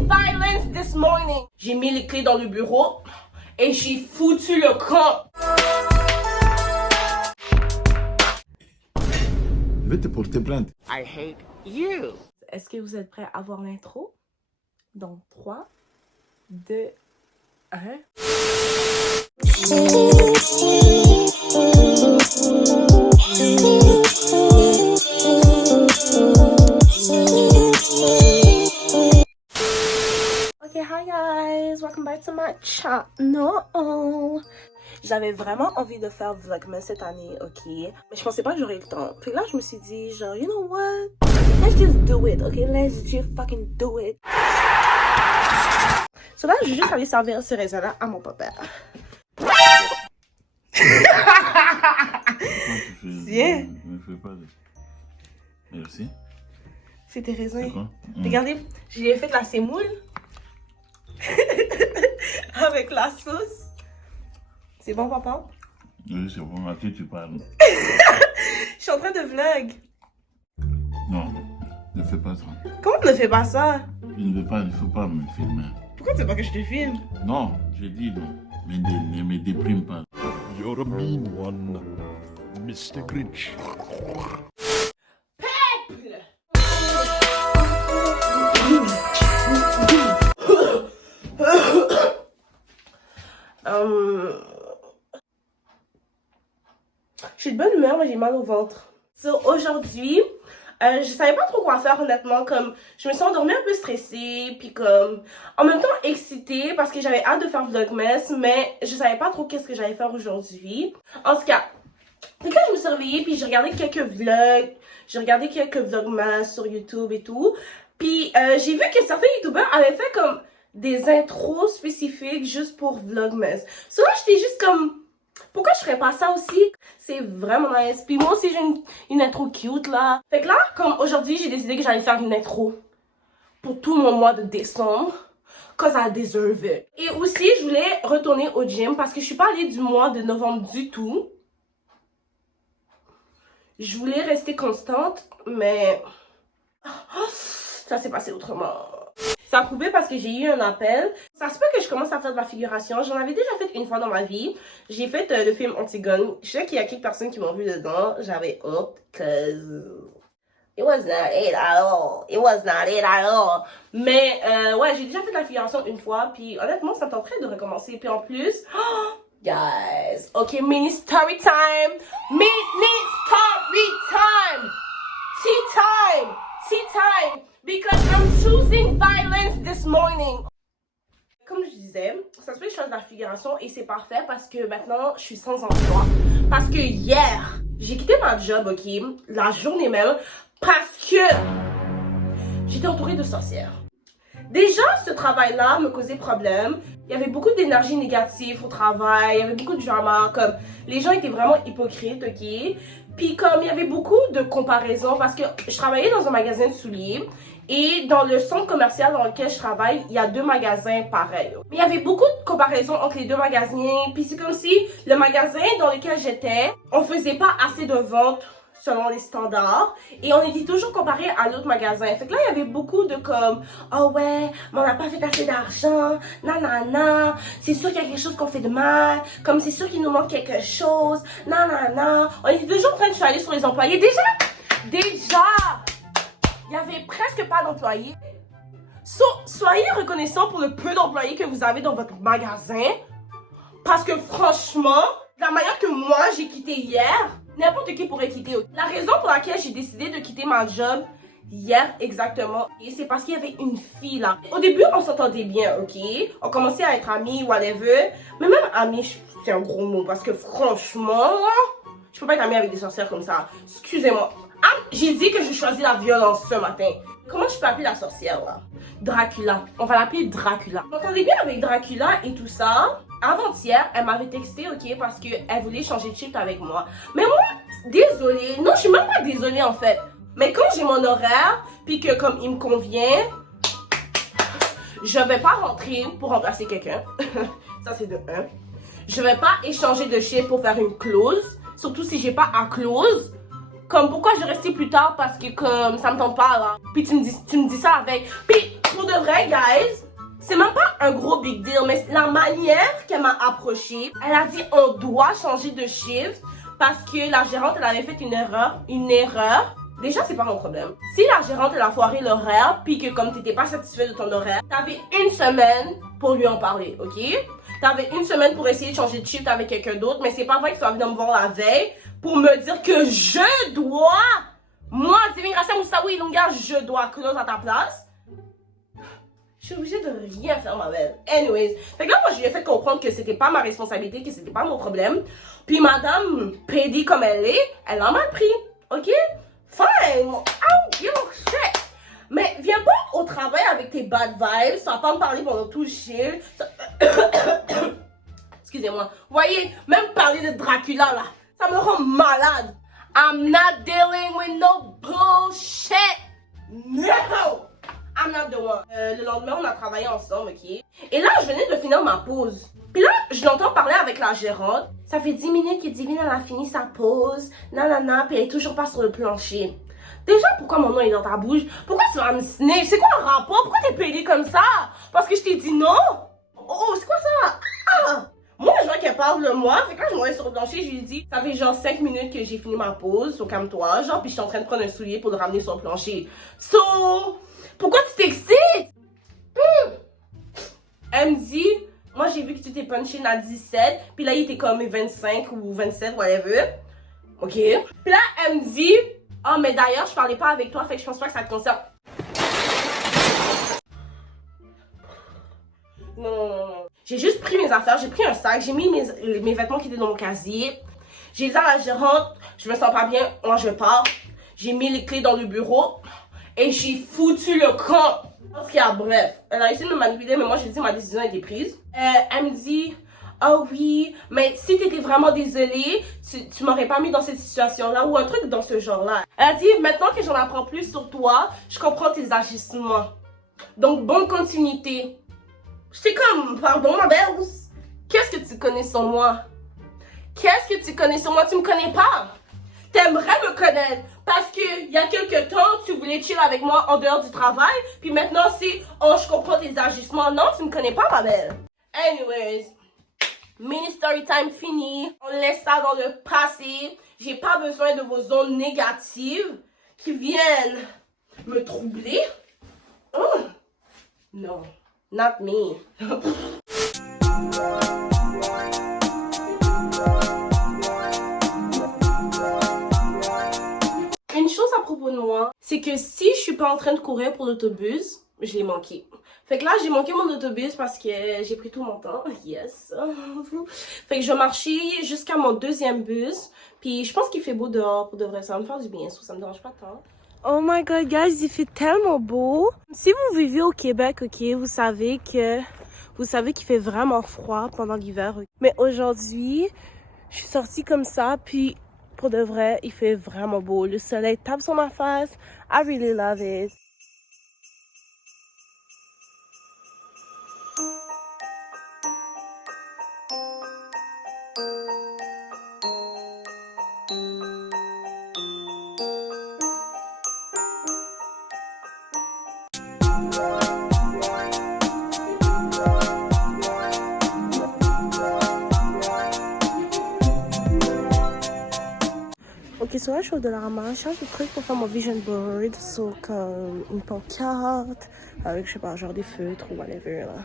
choosing violence this morning. J'ai mis les clés dans le bureau et j'ai foutu le camp. Je vais te porter plainte. I hate you. Est-ce que vous êtes prêts à voir l'intro? Dans 3, 2, 1. Okay, hi guys, welcome back to my channel. J'avais vraiment envie de faire Vlogmas cette année, ok? Mais je pensais pas que j'aurais le temps. Puis là, je me suis dit, genre, you know what? Let's just do it, ok? Let's just fucking do it. So là, je vais juste aller servir ce raisin-là à mon papa. Tiens. Ne fais pas de... Merci. C'est tes raisins. D'accord. Regardez, j'ai fait de la semoule. Avec la sauce. C'est bon, papa? Oui, c'est bon. À qui tu parles? Je suis en train de vlog. Non, ne fais pas ça. Comment on ne fait pas ça? Je ne veux pas, il ne faut pas me filmer. Pourquoi tu veux pas que je te filme? Non, j'ai dit non. Mais ne me déprime pas. You're a mean one, Mr. Grinch. Je suis de bonne humeur, mais j'ai mal au ventre. So, aujourd'hui, je savais pas trop quoi faire honnêtement, comme je me suis endormie un peu stressée, puis comme en même temps excitée parce que j'avais hâte de faire Vlogmas, mais je savais pas trop qu'est-ce que j'allais faire aujourd'hui. En tout cas, quand je me suis réveillée, puis j'ai regardé quelques vlogs, j'ai regardé quelques Vlogmas sur YouTube et tout, puis j'ai vu que certains youtubeurs avaient fait comme des intros spécifiques juste pour Vlogmas. So là, j'étais juste comme... Pourquoi je ferais pas ça aussi? C'est vraiment nice. Puis moi aussi, j'ai une intro cute, là. Fait que là, comme aujourd'hui, j'ai décidé que j'allais faire une intro pour tout mon mois de décembre. Cause I deserve it. Et aussi, je voulais retourner au gym parce que je suis pas allée du mois de novembre du tout. Je voulais rester constante, mais... ça s'est passé autrement. Ça a coupé parce que j'ai eu un appel. Ça se peut que je commence à faire de la figuration. J'en avais déjà fait une fois dans ma vie. J'ai fait le film Antigone. Je sais qu'il y a quelques personnes qui m'ont vu dedans. J'avais honte, cause... It was not it at all. It was not it at all. Mais, ouais, j'ai déjà fait de la figuration une fois. Puis, honnêtement, ça me tenterait de recommencer. Puis en plus... guys, ok, mini story time. Mini story time. Tea time. Tea time. Because I'm choosing violence this morning. Comme je disais, ça se fait que je fasse de la figuration et c'est parfait parce que maintenant, je suis sans emploi. Parce que hier, j'ai quitté ma job, ok, la journée même, parce que j'étais entourée de sorcières. Déjà, ce travail-là me causait problème. Il y avait beaucoup d'énergie négative au travail, il y avait beaucoup de drama, comme les gens étaient vraiment hypocrites, ok. Puis comme il y avait beaucoup de comparaisons parce que je travaillais dans un magasin de souliers et dans le centre commercial dans lequel je travaille, il y a 2 magasins pareils. Mais il y avait beaucoup de comparaisons entre les 2 magasins. Puis c'est comme si le magasin dans lequel j'étais, on faisait pas assez de ventes selon les standards et on était toujours comparé à l'autre magasin. Fait que là, il y avait beaucoup de comme « Oh ouais, mais on n'a pas fait assez d'argent, nanana, c'est sûr qu'il y a quelque chose qu'on fait de mal, comme c'est sûr qu'il nous manque quelque chose, nanana. » On était toujours en train de chialer sur les employés. Déjà, il y avait presque pas d'employés. So, soyez reconnaissants pour le peu d'employés que vous avez dans votre magasin parce que franchement, la manière que moi j'ai quitté hier, n'importe qui pourrait quitter. La raison pour laquelle j'ai décidé de quitter ma job hier exactement, et c'est parce qu'il y avait une fille là. Au début, on s'entendait bien, ok? On commençait à être amis, whatever. Mais même amis, c'est un gros mot parce que franchement, je peux pas être amie avec des sorcières comme ça. Excusez-moi. Ah, j'ai dit que je choisis la violence ce matin. Comment je peux appeler la sorcière là? Dracula. On va l'appeler Dracula. Je m'entendais bien avec Dracula et tout ça. Avant-hier, elle m'avait texté, ok, parce qu'elle voulait changer de shift avec moi. Mais moi, désolée. Non, je suis même pas désolée en fait. Mais quand j'ai mon horaire, puis que comme il me convient, je vais pas rentrer pour remplacer quelqu'un. Ça, c'est de 1. Je vais pas échanger de shift pour faire une clause. Surtout si j'ai pas à clause. Comme pourquoi je restais plus tard parce que comme ça me tente pas là. Puis tu me dis ça avec. Puis pour de vrai, guys, c'est même pas un gros big deal, mais la manière qu'elle m'a approchée, elle a dit on doit changer de shift parce que la gérante elle avait fait une erreur. Déjà, c'est pas mon problème. Si la gérante elle a foiré l'horaire, puis que comme t'étais pas satisfait de ton horaire, t'avais une semaine pour lui en parler, ok? T'avais une semaine pour essayer de changer de shift avec quelqu'un d'autre, mais c'est pas vrai que tu vas venir me voir la veille pour me dire que je dois, moi, Divine Gracia Moussaoui Ilunga, je dois close à ta place. Je suis obligée de rien faire, ma belle. Anyways, fait que là, moi, je lui ai fait comprendre que c'était pas ma responsabilité, que c'était pas mon problème. Puis madame, pédie comme elle est, elle a mal pris, ok? Fine, I don't give a shit. Mais viens pas au travail avec tes bad vibes, ça va pas me parler pendant tout le shit. Excusez-moi. Vous voyez, même parler de Dracula là, ça me rend malade. I'm not dealing with no bullshit. No! I'm not the one. Le lendemain, on a travaillé ensemble, ok? Et là, je venais de finir ma pause. Puis là, je l'entends parler avec la gérante. Ça fait 10 minutes que Divine, elle a fini sa pause. Nanana, puis elle est toujours pas sur le plancher. Déjà, pourquoi mon nom est dans ta bouche? Pourquoi tu vas me snitch? C'est quoi le rapport? Pourquoi t'es payé comme ça? Parce que je t'ai dit non? Oh, c'est quoi ça? Ah! Moi, je vois qu'elle parle de moi. Fait que là, je m'en sur le plancher, je lui dis, ça fait genre 5 minutes que j'ai fini ma pause, so calme-toi, genre, puis je suis en train de prendre un soulier pour le ramener sur le plancher. So, pourquoi tu t'excites? Elle me dit, moi, j'ai vu que tu t'es punché à 17, puis là, il était comme 25 ou 27, whatever. Ok? Puis là, elle me dit, oh, mais d'ailleurs, je parlais pas avec toi, fait que je pense pas que ça te concerne. Non. J'ai juste pris mes affaires, j'ai pris un sac, j'ai mis mes vêtements qui étaient dans mon casier. J'ai dit à la gérante, je me sens pas bien, moi je pars. J'ai mis les clés dans le bureau et j'ai foutu le camp. Parce qu'il y a bref, elle a essayé de me manipuler, mais moi j'ai dit ma décision a été prise. Elle me dit, oh oui, mais si t'étais vraiment désolée, tu m'aurais pas mis dans cette situation-là ou un truc dans ce genre-là. Elle a dit, maintenant que j'en apprends plus sur toi, je comprends tes agissements. Donc bonne continuité. J'étais comme, pardon ma belle, qu'est-ce que tu connais sur moi? Qu'est-ce que tu connais sur moi? Tu me connais pas. T'aimerais me connaître parce que il y a quelques temps, tu voulais chill avec moi en dehors du travail, puis maintenant c'est, oh je comprends tes agissements. Non, tu me connais pas ma belle. Anyways, mini story time fini. On laisse ça dans le passé. J'ai pas besoin de vos ondes négatives qui viennent me troubler. Oh, non. Not me. Une chose à propos de moi, c'est que si je suis pas en train de courir pour l'autobus, je l'ai manqué. Fait que là, j'ai manqué mon autobus parce que j'ai pris tout mon temps. Yes. Fait que je marchais jusqu'à mon deuxième bus. Puis je pense qu'il fait beau dehors pour de vrai. Ça va me faire du bien. Ça me dérange pas tant. Oh my god, guys, il fait tellement beau. Si vous vivez au Québec, ok, vous savez qu'il fait vraiment froid pendant l'hiver. Mais aujourd'hui, je suis sortie comme ça, puis pour de vrai, il fait vraiment beau. Le soleil tape sur ma face. I really love it. Ok, sur la chose de la ramasse, change de truc pour faire mon vision board, so comme une pancarte, avec je sais pas, genre des feutres ou whatever là.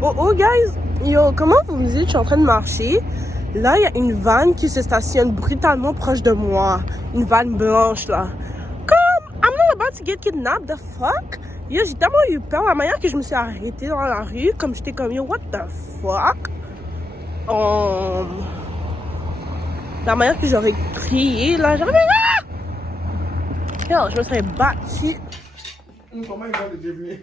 Oh guys, yo, comment vous me dites, je suis en train de marcher. Là, il y a une vanne qui se stationne brutalement proche de moi. Une vanne blanche, là. Comme, I'm not about to get kidnapped, the fuck? Yo, j'ai tellement eu peur. La manière que je me suis arrêtée dans la rue, comme j'étais comme, yo, what the fuck? La manière que j'aurais crié, là, j'aurais fait, ah! Yo, je me serais battue. Comment il va le devenir?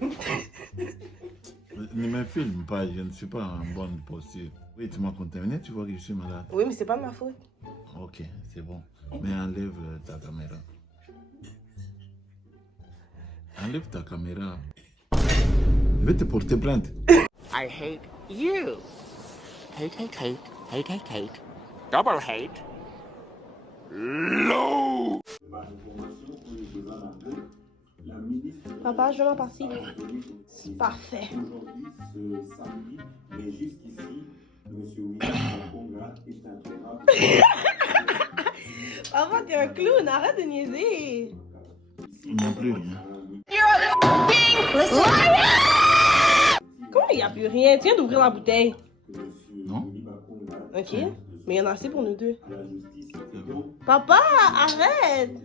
Ne me filme pas, je ne suis pas en bonne posture. Oui, tu m'as contaminé, tu vois que je suis malade. Oui, mais c'est pas de ma faute. Ok, c'est bon. Mais enlève ta caméra. Enlève ta caméra. Je vais te porter plainte. I hate you. Hate, hate, hate, hate, hate, hate. Double hate. No! Papa, je veux ma partie. C'est parfait. Papa, t'es un clown, arrête de niaiser. Non plus rien. Comment il n'y a plus rien? Tu viens d'ouvrir la bouteille. Non? Ok, mais il y en a assez pour nous deux. C'est bon. Papa, arrête!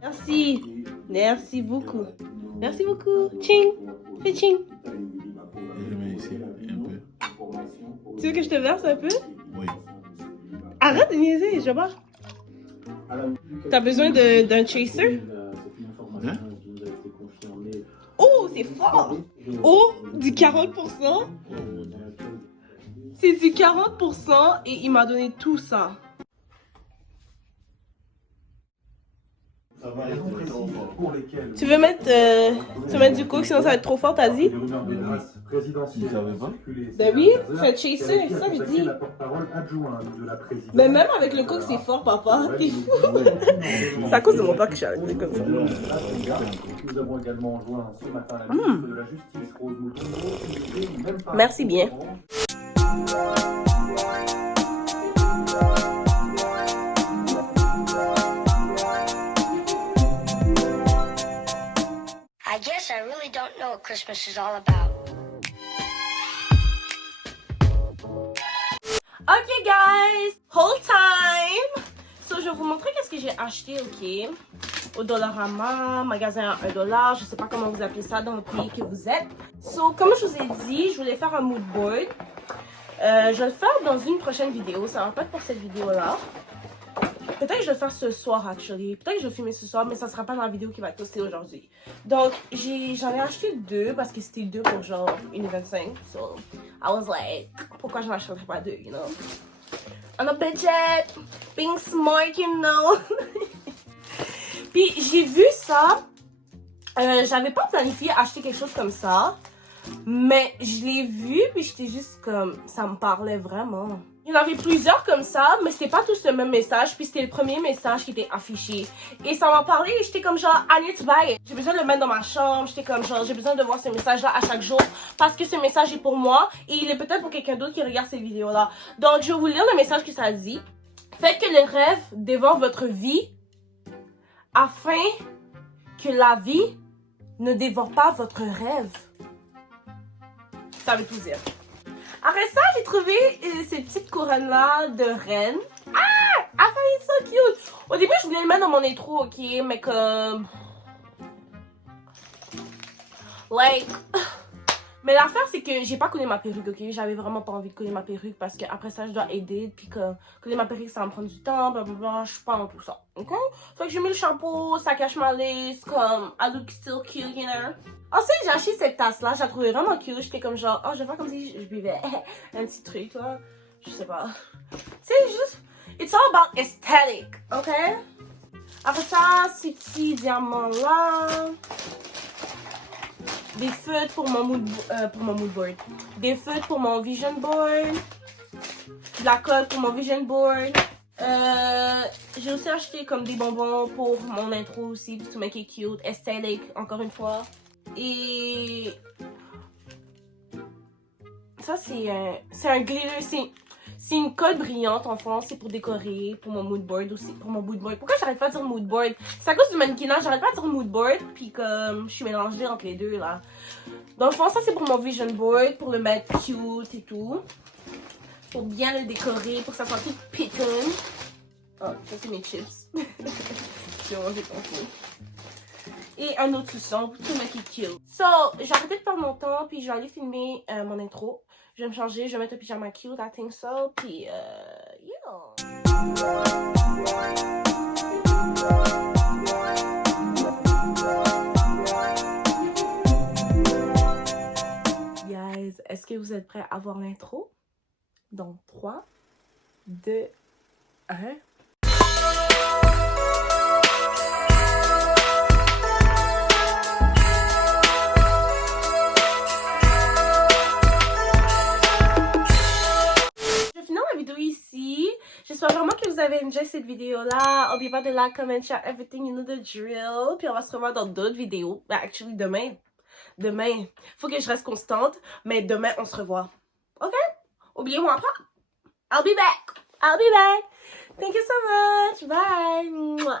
Merci. Merci beaucoup. Merci beaucoup. Ching. Fais ching. Je le mets ici, un peu. Tu veux que je te verse un peu? Oui. Arrête de niaiser, je vois. T'as besoin d'un chaser? Hein? Oh, c'est fort! Oh, du 40%? C'est du 40% et il m'a donné tout ça. Tu veux mettre du coke sinon ça va être trop fort, t'as dit? Tu savais pas? Ben oui, c'est un chaser, ça je dis. Mais même avec le coke c'est fort, papa. T'es fou. C'est à cause de mon père que je suis avec lui comme ça. Nous avons également joint ce matin la ministre de la Justice, Rose Mutombo. Merci bien. I guess I really don't know what Christmas is all about. Ok guys, whole time. So je vais vous montrer qu'est-ce que j'ai acheté, ok? Au Dollarama, magasin à $1, je sais pas comment vous appelez ça dans le pays que vous êtes. So comme je vous ai dit, je voulais faire un mood board. Je vais le faire dans une prochaine vidéo, ça va pas être pour cette vidéo là. Peut-être que je vais le faire ce soir, actually. Peut-être que je vais filmer ce soir, mais ça sera pas dans la vidéo qui va être postée aujourd'hui. Donc, j'en ai acheté 2 parce que c'était 2 pour genre 1,25. So, I was like, pourquoi je n'achèterais pas 2, you know? On a budget, being smart, you know? Puis, j'ai vu ça. J'avais pas planifié acheter quelque chose comme ça. Mais je l'ai vu, puis j'étais juste comme, ça me parlait vraiment. Il y en avait plusieurs comme ça, mais c'était pas tous le même message, puis c'était le premier message qui était affiché. Et ça m'a parlé, et j'étais comme genre, I need to buy it. J'ai besoin de le mettre dans ma chambre, j'étais comme genre, j'ai besoin de voir ce message-là à chaque jour, parce que ce message est pour moi, et il est peut-être pour quelqu'un d'autre qui regarde ces vidéos-là. Donc, je vais vous lire le message que ça dit. Faites que les rêves dévorent votre vie, afin que la vie ne dévore pas votre rêve. Ça veut tout dire. Après ça, j'ai trouvé ces petites couronnes-là de reine. Ah! I find it so cute! Au début, je voulais le mettre dans mon intro, ok? Mais comme... Like... Mais l'affaire, c'est que j'ai pas collé ma perruque, ok? J'avais vraiment pas envie de coller ma perruque parce que après ça, je dois aider. Puis que coller ma perruque, ça va me prendre du temps, blablabla. Je suis pas dans tout ça, ok? Fait que j'ai mis le chapeau, ça cache ma lace, comme... I look still cute, you know? Ensuite, j'ai acheté cette tasse-là, je la trouvais vraiment cute. J'étais comme genre, oh, je vais faire comme si je buvais un petit truc, là. Je sais pas. C'est juste... It's all about aesthetic, ok? Après ça, ces petits diamants-là... Des feutres pour mon mood board. Des feutres pour mon vision board. De la colle pour mon vision board. J'ai aussi acheté comme des bonbons pour mon intro aussi, to make it cute, aesthetic, encore une fois. Et ça c'est un glitter, c'est une colle brillante en fond, c'est pour décorer, pour mon mood board aussi, pour mon mood board. Pourquoi j'arrête pas de dire mood board? C'est à cause du mannequinage, j'arrête pas de dire mood board, puis comme je suis mélangée entre les deux là. Dans le fond, ça c'est pour mon vision board, pour le mettre cute et tout. Pour bien le décorer, pour que ça soit tout piton. Oh, ça c'est mes chips. J'ai mangé ton fou. Et un autre sousson pour tout make it cute. So, j'ai arrêté de perdre mon temps, puis je vais aller filmer mon intro. Je vais me changer, je vais mettre un pyjama cute, I think so, puis yeah. Guys, est-ce que vous êtes prêts à voir l'intro? Donc, 3, 2, 1. Je finis la vidéo ici. J'espère vraiment que vous avez enjoyé cette vidéo-là. N'oubliez pas de like, comment, share, everything, you know the drill. Puis on va se revoir dans d'autres vidéos. Actually, demain. Demain. Faut que je reste constante. Mais demain, on se revoit. OK? Oubliez-moi pas. I'll be back. I'll be back. Thank you so much. Bye. Mwah.